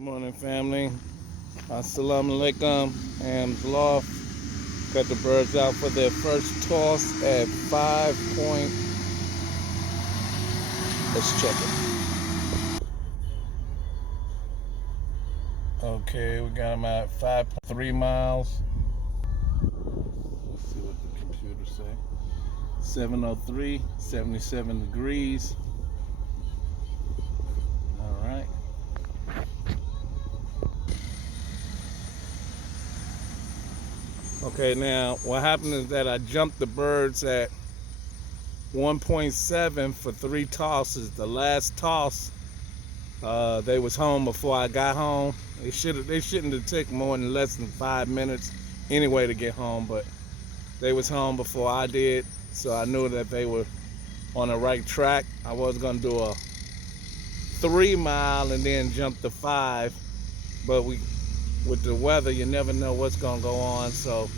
Morning, family. Assalamu alaikum. Ham's Loft. Cut the birds out for their first toss at 5 point. Let's check it. Okay, we got them at 5.3 miles. Let's see what the computer say. 703, 77 degrees. All right. Okay, now what happened is that I jumped the birds at 1.7 for 3 tosses. The last toss, they was home before I got home. They shouldn't have taken more than less than 5 minutes anyway to get home, but they was home before I did, so I knew that they were on the right track. I was gonna do a 3 mile and then jump to 5, but with the weather, you never know what's gonna go on, so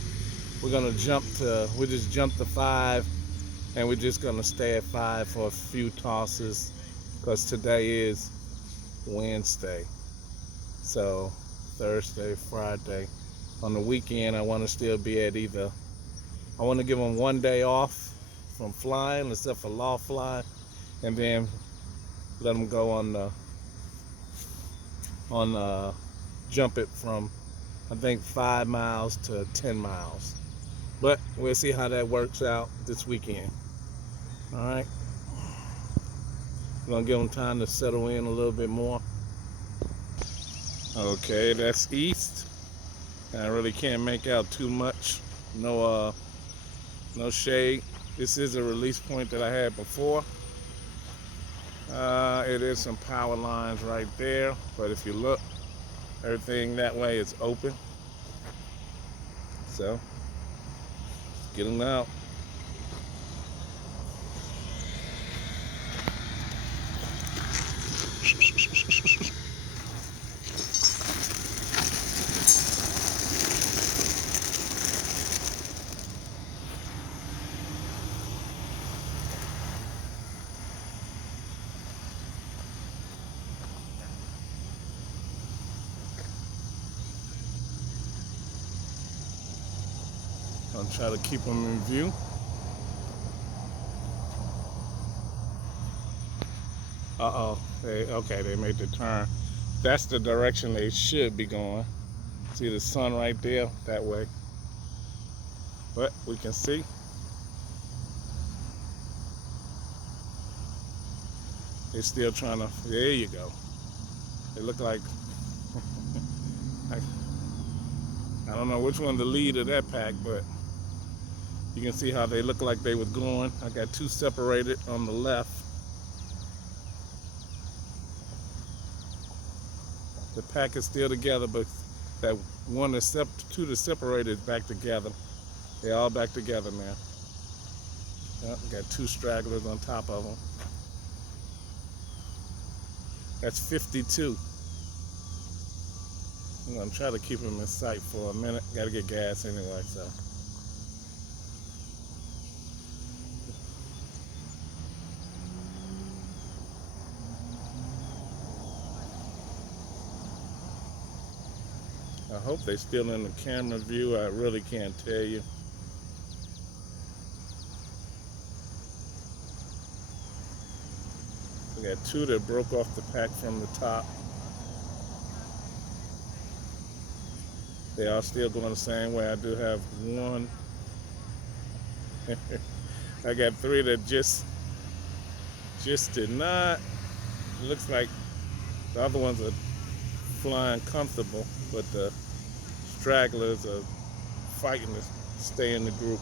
we just jumped to 5, and we're just gonna stay at 5 for a few tosses, because today is Wednesday. So Thursday, Friday. On the weekend, I want to still be at I want to give them 1 day off from flying, except for loft flying, and then let them go on jump it from, I think, 5 miles to 10 miles. But we'll see how that works out this weekend. All right. We're gonna give them time to settle in a little bit more. Okay, that's east. I really can't make out too much. No shade. This is a release point that I had before. It is some power lines right there, but if you look, everything that way is open. So, let's get them out. I'll try to keep them in view. They made the turn. That's the direction they should be going. See the sun right there? That way. But we can see. They're still trying to, there you go. They look like, I don't know which one the lead of that pack, but you can see how they look like they was going. I got 2 separated on the left. The pack is still together, but that one that's 2 that's separated is back together. They're all back together now. Yep, got 2 stragglers on top of them. That's 52. I'm gonna try to keep them in sight for a minute. Gotta get gas anyway, so. I hope they're still in the camera view. I really can't tell you. We got 2 that broke off the pack from the top. They are still going the same way. I do have 1. I got 3 that just did not. It looks like the other ones are flying comfortable, but the stragglers are fighting to stay in the group.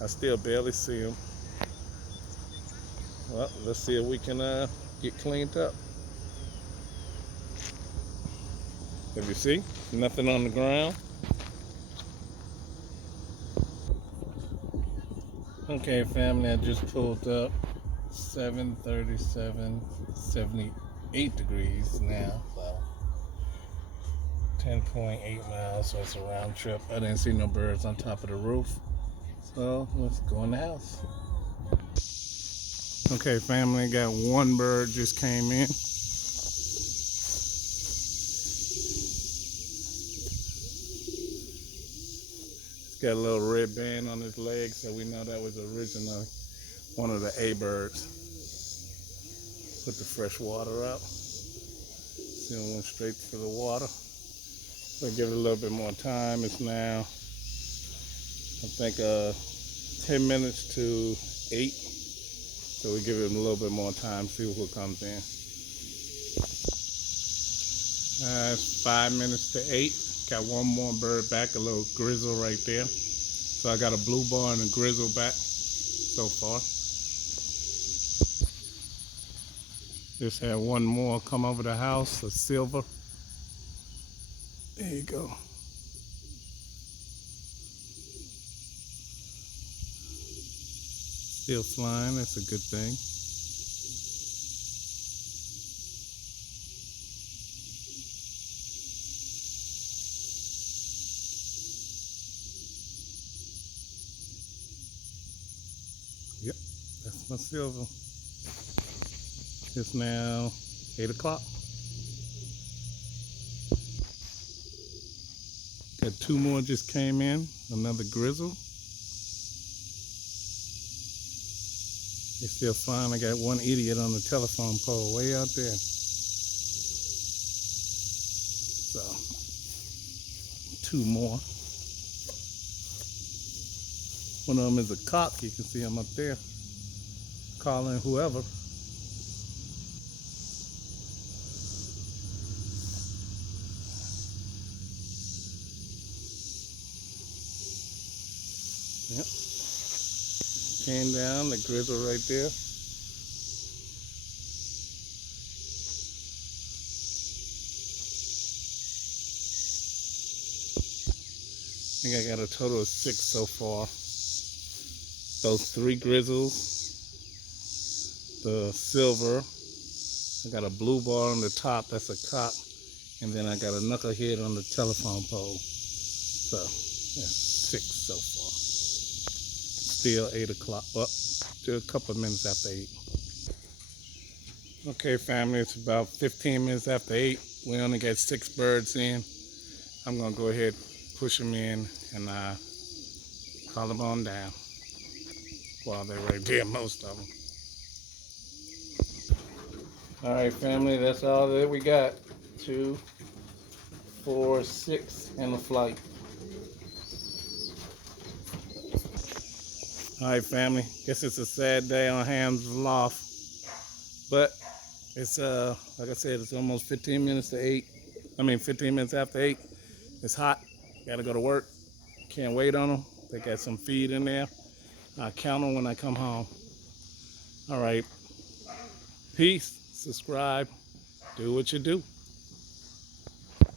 I still barely see them. Well, let's see if we can get cleaned up. If you see, nothing on the ground. Okay, family, I just pulled up. 737, 78 degrees now, so 10.8 miles, so it's a round trip. I didn't see no birds on top of the roof, so let's go in the house. Okay, family, got one bird just came in. It's got a little red band on his leg, so we know that was originally one of the A birds. Put the fresh water out. See, it went straight for the water. So give it a little bit more time. It's now, I think, 10 minutes to 8. So we give it a little bit more time, see what comes in. It's 5 minutes to 8. Got one more bird back, a little grizzle right there. So I got a blue bar and a grizzle back so far. Just had one more come over the house, a silver. There you go. Still flying, that's a good thing. Yep, that's my silver. It's now 8 o'clock. Got two more just came in, another grizzle. They're still flying. I got one idiot on the telephone pole way out there. So, two more. One of them is a cock. You can see him up there calling whoever. Yep. Came down, the grizzle right there. I think I got a total of 6 so far. Those 3 grizzles, the silver. I got a blue bar on the top, that's a cock. And then I got a knucklehead on the telephone pole. So, that's 6 so far. Still 8 o'clock. Well, still a couple of minutes after 8. Okay, family, it's about 15 minutes after 8. We only got 6 birds in. I'm going to go ahead, push them in, and call them on down. Well, they're right there, most of them. All right, family, that's all that we got. 2, 4, 6 in the flight. All right, family. Guess it's a sad day on Ham's loft, but it's like I said, it's almost 15 minutes to 8. 15 minutes after 8. It's hot. Gotta go to work. Can't wait on them. They got some feed in there. I'll count them when I come home. All right. Peace. Subscribe. Do what you do.